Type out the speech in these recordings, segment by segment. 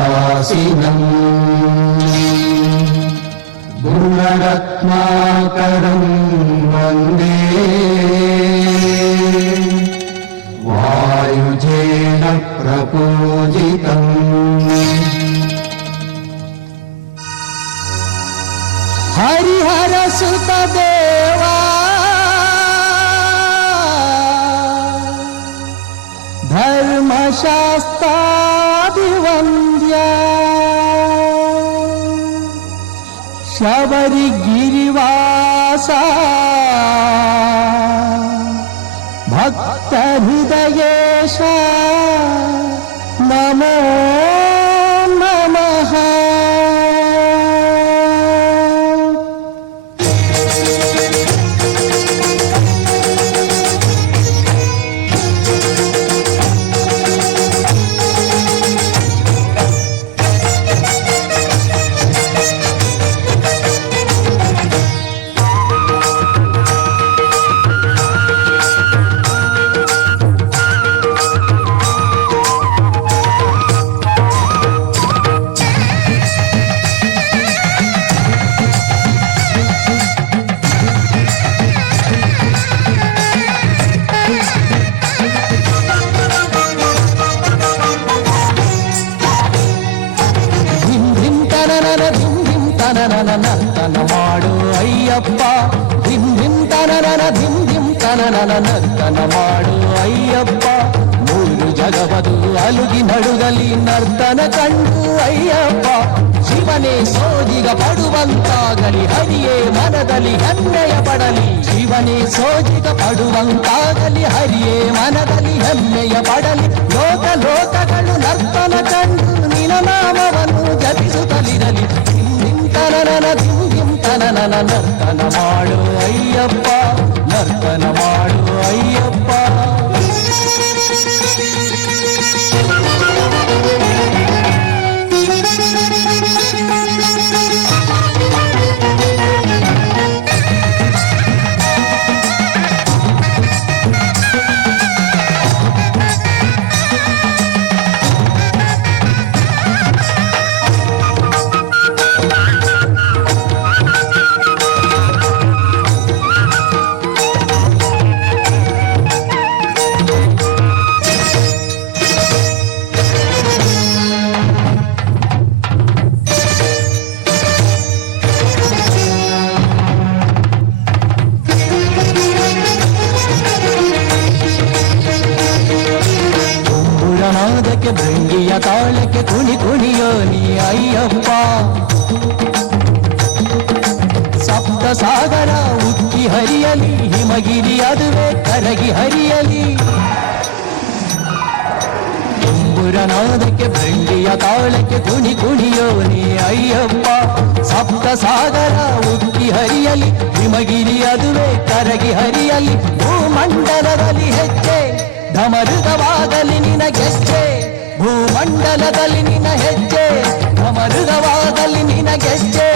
शबरिपर्वतवासिनम् गुणरत्नाकरं वन्दे वायुजेन प्रपूजितम्। हरिहर सुत देवा धर्मशास्त्रादिवन्द्या शबरिगिरिवासा भक्तहृदयेश नमो नमः। ನರ್ತನ ಮಾಡು ಅಯ್ಯಪ್ಪ ಧಿಂ ಧಿಂ ತನನನ ಧಿಂ ಧಿಂ ತನನನ ನರ್ತನ ಮಾಡು ಅಯ್ಯಪ್ಪ ಮೂರು ಜಗವದು ಅಲುಗಿ ನಡುಗಲಿ ನರ್ತನ ಕಂಡು ಅಯ್ಯಪ್ಪ ಶಿವನೇ ಸೋಜಿಗ ಪಡುವಂತಾಗಲಿ ಹರಿಯೇ ಮನದಲ್ಲಿ ಹೆಮ್ಮೆಯ ಪಡಲಿ ಶಿವನೇ ಸೋಜಿಗ ಪಡುವಂತಾಗಲಿ ಹರಿಯೇ ಮನದಲ್ಲಿ ಹೆಮ್ಮೆಯ ಪಡಲಿ ಲೋಕ ಲೋಕಗಳು ನರ್ತನ ಕಂಡು ನಿನ ನಾಮವನ್ನು ಜಪಿಸುತ್ತಲಿರಲಿ ತನನನ ಧಿಂ ಧಿಂ ತನನನ ನರ್ತನ ಮಾಡು ಅಯ್ಯಪ್ಪ ನರ್ತನ ಮಾಡು ಅಯ್ಯಪ್ಪ। ನಾದಕ್ಕೆ ಭೃಂಗಿಯ ತಾಳಕ್ಕೆ ಕುಣಿ ಕುಣಿಯೋ ನೀ ಅಯ್ಯಪ್ಪ ಸಪ್ತ ಸಾಗರ ಉಕ್ಕಿ ಹರಿಯಲಿ ಹಿಮಗಿರಿ ಅದುವೆ ಕರಗಿ ಹರಿಯಲಿ ನಾದಕ್ಕೆ ಭೃಂಗಿಯ ತಾಳಕ್ಕೆ ಕುಣಿ ಕುಣಿಯೋ ನೀ ಅಯ್ಯಪ್ಪ ಸಪ್ತ ಸಾಗರ ಉಕ್ಕಿ ಹರಿಯಲಿ ಹಿಮಗಿರಿ ಅದುವೆ ಕರಗಿ ಹರಿಯಲಿ ಭೂಮಂಡಲದಲ್ಲಿ ಹೆಜ್ಜೆ ಢಮರುಗವಾಗಲಿ ನಿನ ಗೆಜ್ಜೆ ಭೂಮಂಡಲದಲ್ಲಿ ನಿನ ಹೆಜ್ಜೆ ಢಮರುಗವಾಗಲಿ ನಿನ ಗೆಜ್ಜೆ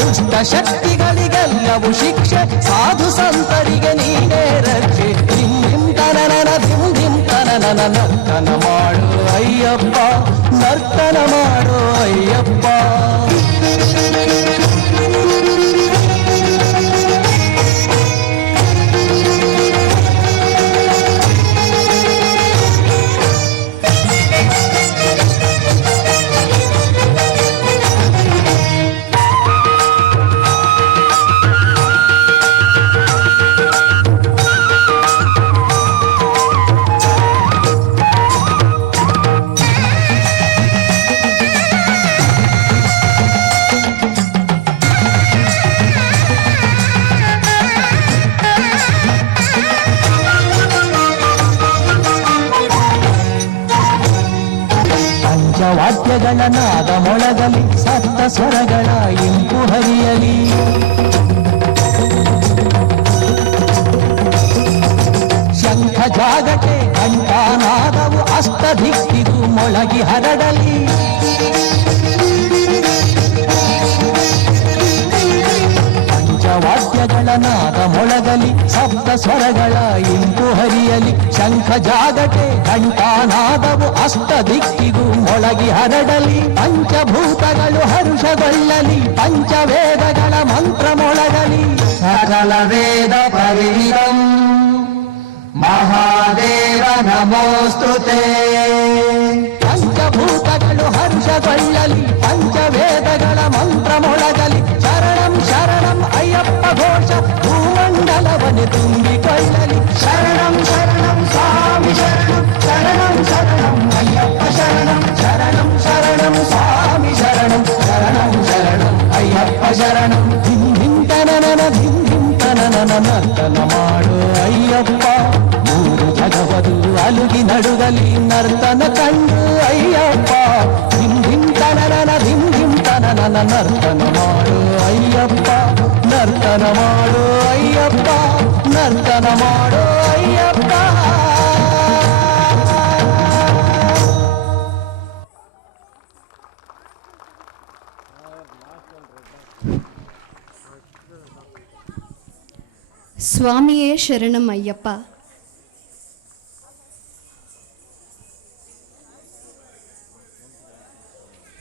ದುಷ್ಟ ಶಕ್ತಿಗಳಿಗೆಲ್ಲವೂ ಶಿಕ್ಷೆ ಸಾಧು ಸಂತರಿಗೆ ನೀನೇ ರಕ್ಷೆ ಧಿಂ ಧಿಂ ತನನನ ಧಿಂ ಧಿಂ ತನನನ ನರ್ತನ ಮಾಡು ಅಯ್ಯಪ್ಪ ನರ್ತನ ಮಾಡು ಅಯ್ಯಪ್ಪ। ವಾದ್ಯಗಳ ನಾದ ಮೊಳಗಲಿ ಸಪ್ತ ಸ್ವರಗಳ ಇಂಪು ಹರಿಯಲಿ ಶಂಖ ಜಾಗಟೆ ಘಂಟಾನಾದವು ಅಷ್ಟದಿಕ್ಕಿದು ಮೊಳಗಿ ಹರಡಲಿ ಪಂಚವಾದ್ಯ ಪಂಚಭೂತಗಳ ನಾದ ಮೊಳಗಲಿ ಸಪ್ತ ಸ್ವರಗಳ ಇಂಪು ಹರಿಯಲಿ ಶಂಖ ಜಾಗಟೆ ಘಂಟಾನಾದವು ಅಷ್ಟ ದಿಕ್ಕಿಗೂ ಮೊಳಗಿ ಹರಡಲಿ ಪಂಚಭೂತಗಳು ಹರುಷಗೊಳ್ಳಲಿ ಪಂಚವೇದಗಳ ಮಂತ್ರ ಮೊಳಗಲಿ ಸಕಲ ವೇದ ಪರಿಣಿತಂ ಮಹಾದೇವ ನಮೋಸ್ತುತೇ ಪಂಚಭೂತಗಳು ಹರ್ಷಗೊಳ್ಳಲಿ ಪಂಚವೇದಗಳ ಮಂತ್ರ ಮೊಳಗಲಿ ಶರಣಂ ಶರಣಂ ಅಯ್ಯಪ್ಪ ಘೋಷ ಭೂಮಂಡಲವನ್ನೇ ತುಂಬಿಕೊಳ್ಳಲಿ ಶರಣಂ ಶರಣಂ ಸ್ವಾಮಿ ಶರಣಂ ಶರಣಂ ಶರಣಂ ಅಯ್ಯಪ್ಪ ಶರಣಂ ಶರಣಂ ಶರಣಂ ಸ್ವಾಮಿ ಶರಣಂ ಶರಣಂ ಶರಣಂ ಅಯ್ಯಪ್ಪ ಶರಣಂ ಧಿಂ ಧಿಂ ತನನ ನರ್ತನ ಮಾಡು ಅಯ್ಯಪ್ಪ ಮೂರು ಜಗವದು ಅಲುಗಿ ನಡುಗಲಿ ನರ್ತನ ಕಂಡು ಅಯ್ಯಪ್ಪ ಧಿಂ ಧಿಂ ತನನ ನರ್ತನ ಮಾಡು ಅಯ್ಯಪ್ಪ ನರ್ತನ ಮಾಡು ಅಯ್ಯಪ್ಪ ನರ್ತನ ಮಾಡು ಅಯ್ಯಪ್ಪ. ಸ್ವಾಮಿಯೇ ಶರಣಂ ಅಯ್ಯಪ್ಪ.